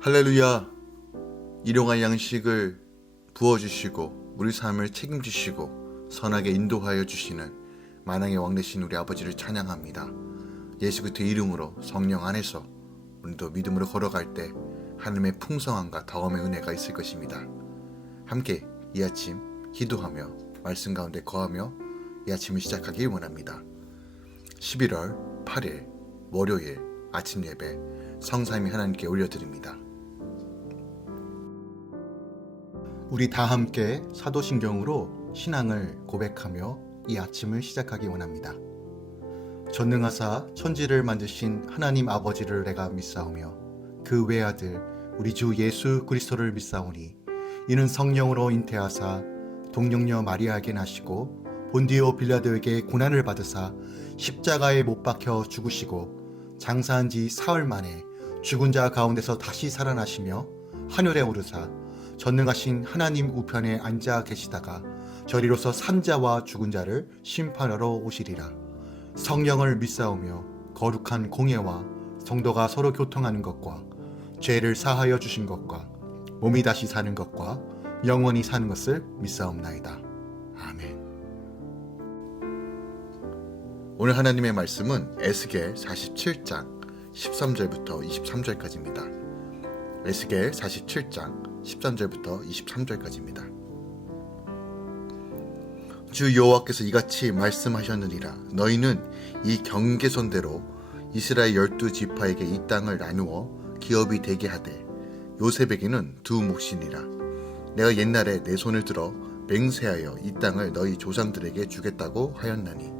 할렐루야. 일용할 양식을 부어주시고 우리 삶을 책임지시고 선하게 인도하여 주시는 만왕의 왕 되신 우리 아버지를 찬양합니다. 예수 그리스도의 이름으로 성령 안에서 오늘도 믿음으로 걸어갈 때 하나님의 풍성함과 다음의 은혜가 있을 것입니다. 함께 이 아침 기도하며 말씀 가운데 거하며 이 아침을 시작하길 원합니다. 11월 8일 월요일 아침 예배 성삼위 하나님께 올려드립니다. 우리 다 함께 사도신경으로 신앙을 고백하며 이 아침을 시작하기 원합니다. 전능하사 천지를 만드신 하나님 아버지를 내가 믿사오며 그 외아들 우리 주 예수 그리스도를 믿사오니 이는 성령으로 잉태하사 동정녀 마리아에게 나시고 본디오 빌라도에게 고난을 받으사 십자가에 못 박혀 죽으시고 장사한 지 사흘 만에 죽은 자 가운데서 다시 살아나시며 하늘에 오르사 전능하신 하나님 우편에 앉아 계시다가 저리로서 산자와 죽은 자를 심판하러 오시리라. 성령을 믿사오며 거룩한 공예와 성도가 서로 교통하는 것과 죄를 사하여 주신 것과 몸이 다시 사는 것과 영원히 사는 것을 믿사옵나이다. 아멘. 오늘 하나님의 말씀은 에스겔 47장 13절부터 23절까지입니다. 에스겔 47장 13절부터 23절까지입니다. 주 여호와께서 이같이 말씀하셨느니라. 너희는 이 경계선대로 이스라엘 12지파에게 이 땅을 나누어 기업이 되게 하되 요셉에게는 두 몫이니라. 내가 옛날에 내 손을 들어 맹세하여 이 땅을 너희 조상들에게 주겠다고 하였나니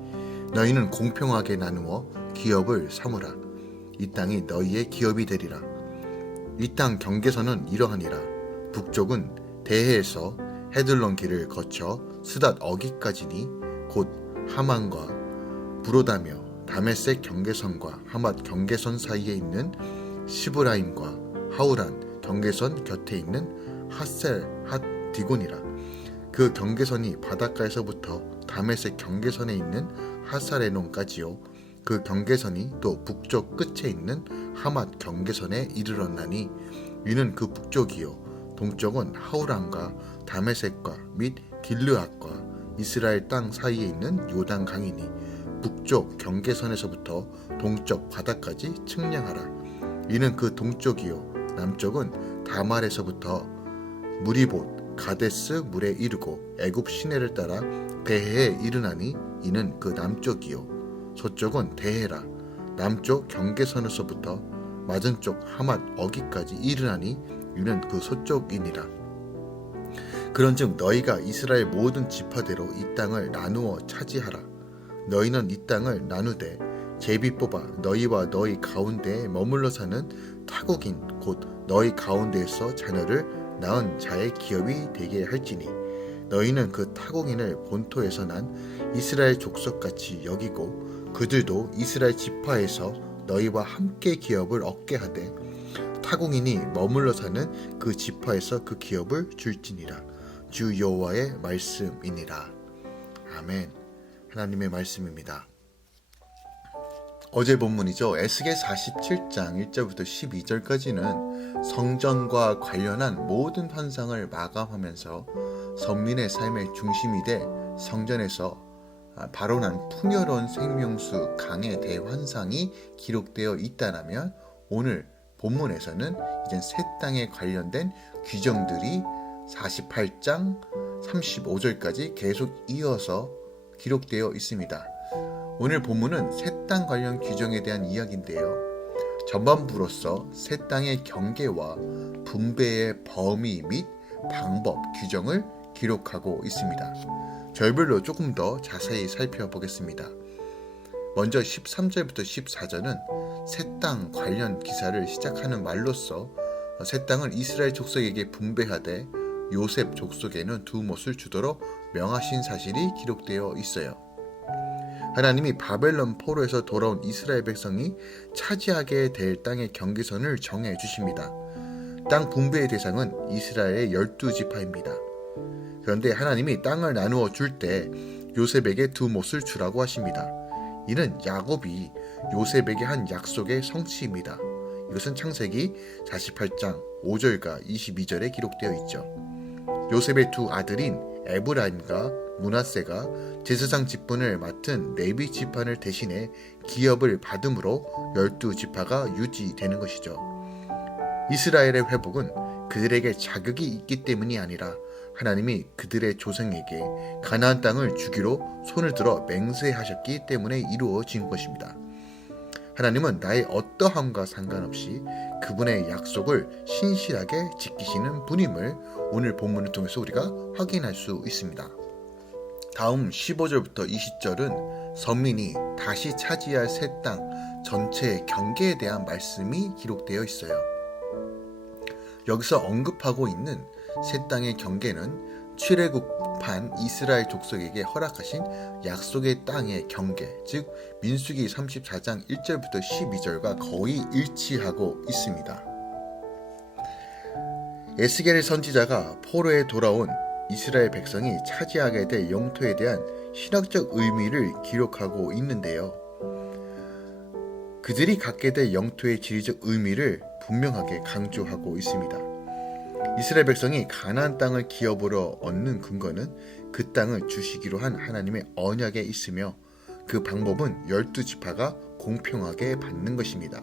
너희는 공평하게 나누어 기업을 삼으라. 이 땅이 너희의 기업이 되리라. 이 땅 경계선은 이러하니라. 북쪽은 대해에서 헤들론 길을 거쳐 스닷 어기까지니 곧 하만과 부로다며 다메섹 경계선과 하맛 경계선 사이에 있는 시브라임과 하우란 경계선 곁에 있는 핫셀 핫디곤이라. 그 경계선이 바닷가에서부터 다메섹 경계선에 있는 하사레논까지요. 그 경계선이 또 북쪽 끝에 있는 하맛 경계선에 이르렀나니 위는 그 북쪽이요 동쪽은 하우란과 다메섹과 및 길르앗과 이스라엘 땅 사이에 있는 요단 강이니 북쪽 경계선에서부터 동쪽 바다까지 측량하라. 이는 그 동쪽이요 남쪽은 다말에서부터 무리봇 가데스 물에 이르고 애굽 시내를 따라 대해에 이르나니 이는 그 남쪽이요 서쪽은 대해라. 남쪽 경계선에서부터 맞은쪽 하맛 어기까지 이르나니 이는 그 서쪽이니라. 그런즉 너희가 이스라엘 모든 지파대로 이 땅을 나누어 차지하라. 너희는 이 땅을 나누되 제비 뽑아 너희와 너희 가운데에 머물러 사는 타국인 곧 너희 가운데에서 자녀를 낳은 자의 기업이 되게 할지니 너희는 그 타국인을 본토에서 난 이스라엘 족속같이 여기고 그들도 이스라엘 지파에서 너희와 함께 기업을 얻게 하되 타국인이 머물러 사는 그 지파에서 그 기업을 줄지니라. 주 여호와의 말씀이니라. 아멘. 하나님의 말씀입니다. 어제 본문이죠. 에스겔 47장 1절부터 12절까지는 성전과 관련한 모든 환상을 마감하면서 선민의 삶의 중심이 돼 성전에서 발원한 풍요로운 생명수 강의 대환상이 기록되어 있다면 오늘 본문에서는 이제 새 땅에 관련된 규정들이 48장 35절까지 계속 이어서 기록되어 있습니다. 오늘 본문은 새 땅 관련 규정에 대한 이야기인데요. 전반부로서 새 땅의 경계와 분배의 범위 및 방법, 규정을 기록하고 있습니다. 절별로 조금 더 자세히 살펴보겠습니다. 먼저 13절부터 14절은 새 땅 관련 기사를 시작하는 말로써 새 땅을 이스라엘 족속에게 분배하되 요셉 족속에는 두 몫을 주도록 명하신 사실이 기록되어 있어요. 하나님이 바벨론 포로에서 돌아온 이스라엘 백성이 차지하게 될 땅의 경계선을 정해 주십니다. 땅 분배의 대상은 이스라엘의 12지파입니다. 그런데 하나님이 땅을 나누어 줄 때 요셉에게 두 몫을 주라고 하십니다. 이는 야곱이 요셉에게 한 약속의 성취입니다. 이것은 창세기 48장 5절과 22절에 기록되어 있죠. 요셉의 두 아들인 에브라임과 므낫세가 제사장 직분을 맡은 레위 지파를 대신해 기업을 받음으로 12지파가 유지되는 것이죠. 이스라엘의 회복은 그들에게 자격이 있기 때문이 아니라 하나님이 그들의 조상에게 가나안 땅을 주기로 손을 들어 맹세하셨기 때문에 이루어진 것입니다. 하나님은 나의 어떠함과 상관없이 그분의 약속을 신실하게 지키시는 분임을 오늘 본문을 통해서 우리가 확인할 수 있습니다. 다음 15절부터 20절은 선민이 다시 차지할 새 땅 전체의 경계에 대한 말씀이 기록되어 있어요. 여기서 언급하고 있는 새 땅의 경계는 출애굽한 이스라엘 족속에게 허락하신 약속의 땅의 경계, 즉 민수기 34장 1절부터 12절과 거의 일치하고 있습니다. 에스겔 선지자가 포로에 돌아온 이스라엘 백성이 차지하게 될 영토에 대한 신학적 의미를 기록하고 있는데요. 그들이 갖게 될 영토의 지리적 의미를 분명하게 강조하고 있습니다. 이스라엘 백성이 가나안 땅을 기업으로 얻는 근거는 그 땅을 주시기로 한 하나님의 언약에 있으며 그 방법은 12지파가 공평하게 받는 것입니다.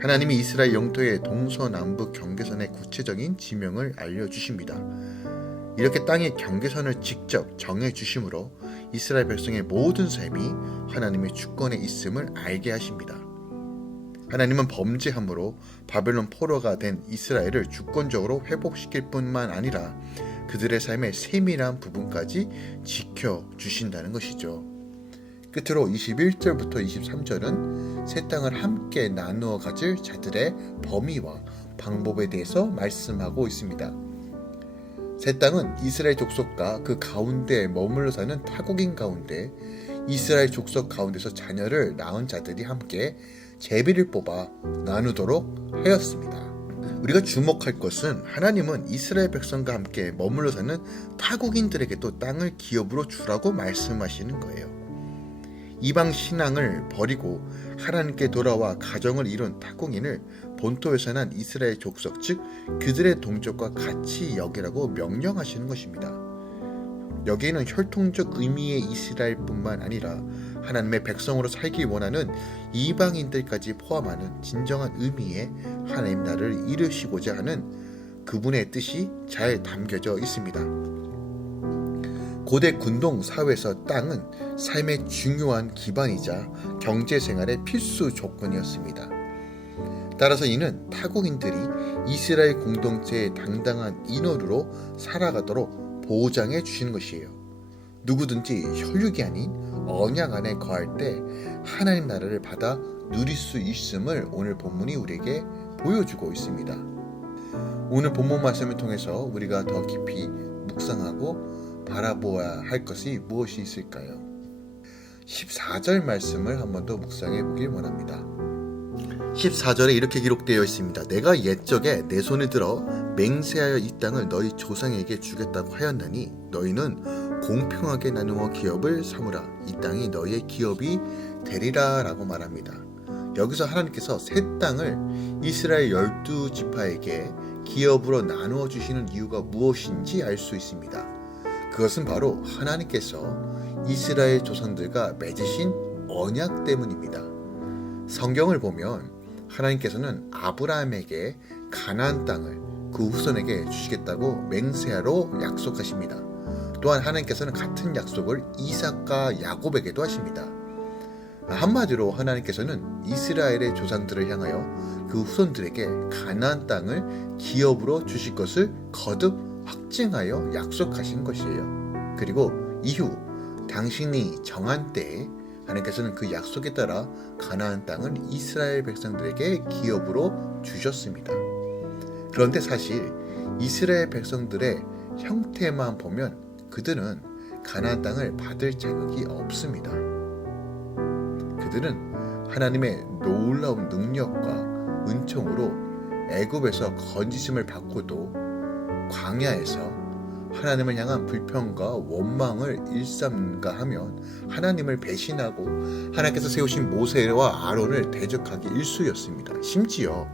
하나님이 이스라엘 영토의 동서남북 경계선의 구체적인 지명을 알려주십니다. 이렇게 땅의 경계선을 직접 정해주심으로 이스라엘 백성의 모든 삶이 하나님의 주권에 있음을 알게 하십니다. 하나님은 범죄함으로 바벨론 포로가 된 이스라엘을 주권적으로 회복시킬 뿐만 아니라 그들의 삶의 세밀한 부분까지 지켜주신다는 것이죠. 끝으로 21절부터 23절은 새 땅을 함께 나누어 가질 자들의 범위와 방법에 대해서 말씀하고 있습니다. 새 땅은 이스라엘 족속과 그 가운데 머물러 사는 타국인 가운데 이스라엘 족속 가운데서 자녀를 낳은 자들이 함께 제비를 뽑아 나누도록 하였습니다. 우리가 주목할 것은 하나님은 이스라엘 백성과 함께 머물러 사는 타국인들에게도 땅을 기업으로 주라고 말씀하시는 거예요. 이방 신앙을 버리고 하나님께 돌아와 가정을 이룬 타국인을 본토에서 난 이스라엘 족속, 즉 그들의 동족과 같이 여기라고 명령하시는 것입니다. 여기에는 혈통적 의미의 이스라엘뿐만 아니라 하나님의 백성으로 살기 원하는 이방인들까지 포함하는 진정한 의미의 하나님 나라를 이루시고자 하는 그분의 뜻이 잘 담겨져 있습니다. 고대 군동 사회에서 땅은 삶의 중요한 기반이자 경제생활의 필수 조건이었습니다. 따라서 이는 타국인들이 이스라엘 공동체의 당당한 인원으로 살아가도록 보장해 주시는 것이에요. 누구든지 혈육이 아닌 언약 안에 거할 때 하나님 나라를 받아 누릴 수 있음을 오늘 본문이 우리에게 보여주고 있습니다. 오늘 본문 말씀을 통해서 우리가 더 깊이 묵상하고 바라보아야 할 것이 무엇이 있을까요? 14절 말씀을 한 번 더 묵상해 보길 원합니다. 14절에 이렇게 기록되어 있습니다. 내가 옛적에 내 손을 들어 맹세하여 이 땅을 너희 조상에게 주겠다고 하였나니 너희는 공평하게 나누어 기업을 삼으라. 이 땅이 너희의 기업이 되리라 라고 말합니다. 여기서 하나님께서 새 땅을 이스라엘 12지파에게 기업으로 나누어 주시는 이유가 무엇인지 알 수 있습니다. 그것은 바로 하나님께서 이스라엘 조상들과 맺으신 언약 때문입니다. 성경을 보면 하나님께서는 아브라함에게 가나안 땅을 그 후손에게 주시겠다고 맹세하러 약속하십니다. 또한 하나님께서는 같은 약속을 이삭과 야곱에게도 하십니다. 한마디로 하나님께서는 이스라엘의 조상들을 향하여 그 후손들에게 가나안 땅을 기업으로 주실 것을 거듭 확증하여 약속하신 것이에요. 그리고 이후 당신이 정한 때에 하나님께서는 그 약속에 따라 가나안 땅을 이스라엘 백성들에게 기업으로 주셨습니다. 그런데 사실 이스라엘 백성들의 형태만 보면 그들은 가나안 땅을 받을 자격이 없습니다. 그들은 하나님의 놀라운 능력과 은총으로 애굽에서 건지심을 받고도 광야에서 하나님을 향한 불평과 원망을 일삼가 하면 하나님을 배신하고 하나님께서 세우신 모세와 아론을 대적하기 일쑤였습니다. 심지어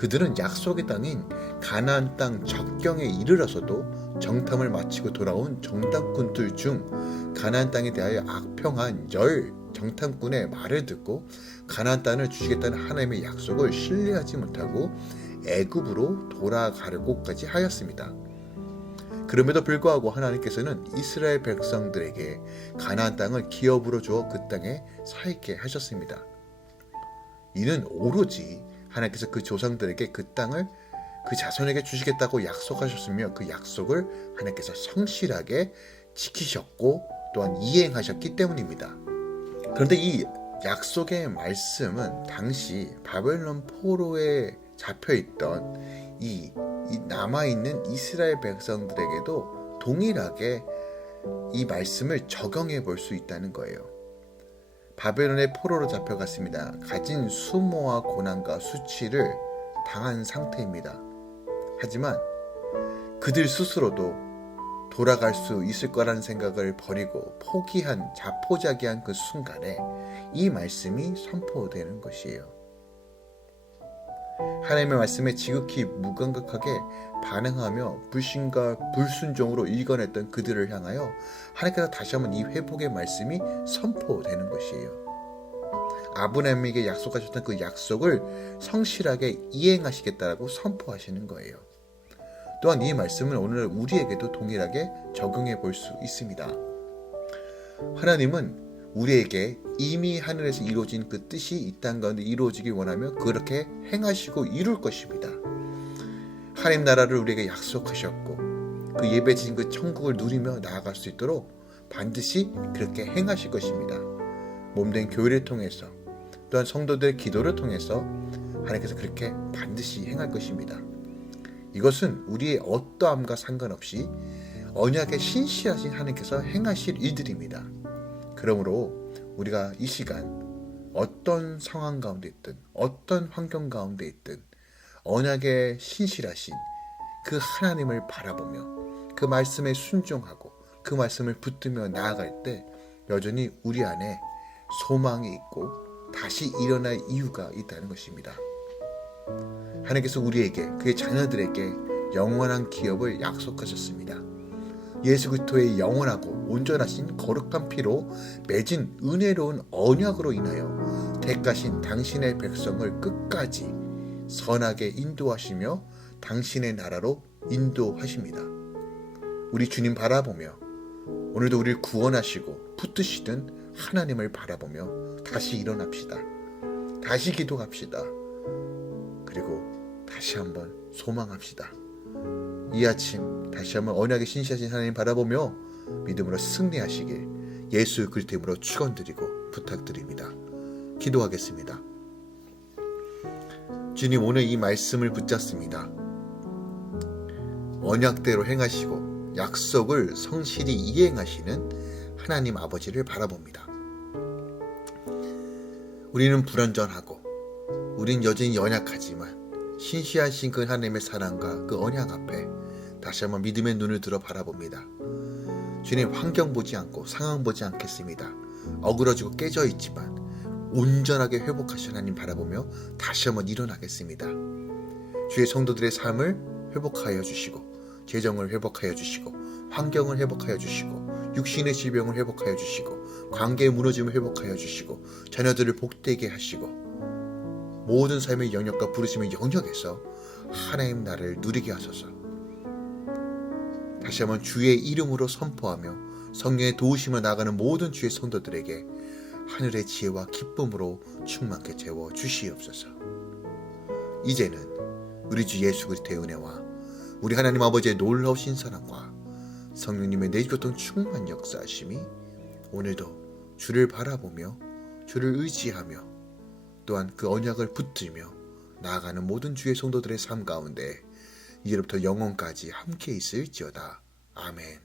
그들은 약속의 땅인 가나안 땅 적경에 이르러서도 정탐을 마치고 돌아온 정탐꾼들 중 가나안 땅에 대하여 악평한 정탐꾼의 말을 듣고 가나안 땅을 주시겠다는 하나님의 약속을 신뢰하지 못하고 애굽으로 돌아가려고까지 하였습니다. 그럼에도 불구하고 하나님께서는 이스라엘 백성들에게 가나안 땅을 기업으로 주어 그 땅에 살게 하셨습니다. 이는 오로지 하나님께서 그 조상들에게 그 땅을 그 자손에게 주시겠다고 약속하셨으며 그 약속을 하나님께서 성실하게 지키셨고 또한 이행하셨기 때문입니다. 그런데 이 약속의 말씀은 당시 바벨론 포로에 잡혀있던 이 남아있는 이스라엘 백성들에게도 동일하게 이 말씀을 적용해 볼 수 있다는 거예요. 바벨론의 포로로 잡혀갔습니다. 가진 수모와 고난과 수치를 당한 상태입니다. 하지만 그들 스스로도 돌아갈 수 있을 거라는 생각을 버리고 포기한 자포자기한 그 순간에 이 말씀이 선포되는 것이에요. 하나님의 말씀에 지극히 무감각하게 반응하며 불신과 불순종으로 일관했던 그들을 향하여 하나님께서 다시 한번 이 회복의 말씀이 선포되는 것이에요. 아브라함에게 약속하셨던 그 약속을 성실하게 이행하시겠다라고 선포하시는 거예요. 또한 이 말씀은 오늘 우리에게도 동일하게 적용해 볼 수 있습니다. 하나님은 우리에게 이미 하늘에서 이루어진 그 뜻이 이 땅 가운데 이루어지기 원하며 그렇게 행하시고 이룰 것입니다. 하나님 나라를 우리에게 약속하셨고 그 예배 드린 그 천국을 누리며 나아갈 수 있도록 반드시 그렇게 행하실 것입니다. 몸된 교회를 통해서 또한 성도들의 기도를 통해서 하나님께서 그렇게 반드시 행할 것입니다. 이것은 우리의 어떠함과 상관없이 언약에 신실하신 하나님께서 행하실 일들입니다. 그러므로 우리가 이 시간 어떤 상황 가운데 있든 어떤 환경 가운데 있든 언약에 신실하신 그 하나님을 바라보며 그 말씀에 순종하고 그 말씀을 붙들며 나아갈 때 여전히 우리 안에 소망이 있고 다시 일어날 이유가 있다는 것입니다. 하나님께서 우리에게 그의 자녀들에게 영원한 기업을 약속하셨습니다. 예수 그리스도의 영원하고 온전하신 거룩한 피로 맺은 은혜로운 언약으로 인하여 택하신 당신의 백성을 끝까지 선하게 인도하시며 당신의 나라로 인도하십니다. 우리 주님 바라보며 오늘도 우리를 구원하시고 붙드시던 하나님을 바라보며 다시 일어납시다. 다시 기도합시다. 그리고 다시 한번 소망합시다. 이 아침 다시 한번 언약에 신실하신 하나님 바라보며 믿음으로 승리하시길 예수 그리스도 이름으로 축원드리고 부탁드립니다. 기도하겠습니다. 주님, 오늘 이 말씀을 붙잡습니다. 언약대로 행하시고 약속을 성실히 이행하시는 하나님 아버지를 바라봅니다. 우리는 불완전하고 우린 여전히 연약하지만 신실하신 그 하나님의 사랑과 그 언약 앞에 다시 한번 믿음의 눈을 들어 바라봅니다. 주님, 환경 보지 않고 상황 보지 않겠습니다. 어그러지고 깨져 있지만 온전하게 회복하신 하나님 바라보며 다시 한번 일어나겠습니다. 주의 성도들의 삶을 회복하여 주시고 재정을 회복하여 주시고 환경을 회복하여 주시고 육신의 질병을 회복하여 주시고 관계의 무너짐을 회복하여 주시고 자녀들을 복되게 하시고 모든 삶의 영역과 부르심의 영역에서 하나님 나라를 누리게 하소서. 다시 한번 주의 이름으로 선포하며 성령의 도우심을 나가는 모든 주의 성도들에게 하늘의 지혜와 기쁨으로 충만케 채워 주시옵소서. 이제는 우리 주 예수 그리스도의 은혜와 우리 하나님 아버지의 놀라우신 사랑과 성령님의 내주교통 충만 역사하심이 오늘도 주를 바라보며 주를 의지하며 또한 그 언약을 붙들며 나아가는 모든 주의 성도들의 삶 가운데 이제부터 영원까지 함께 있을지어다. 아멘.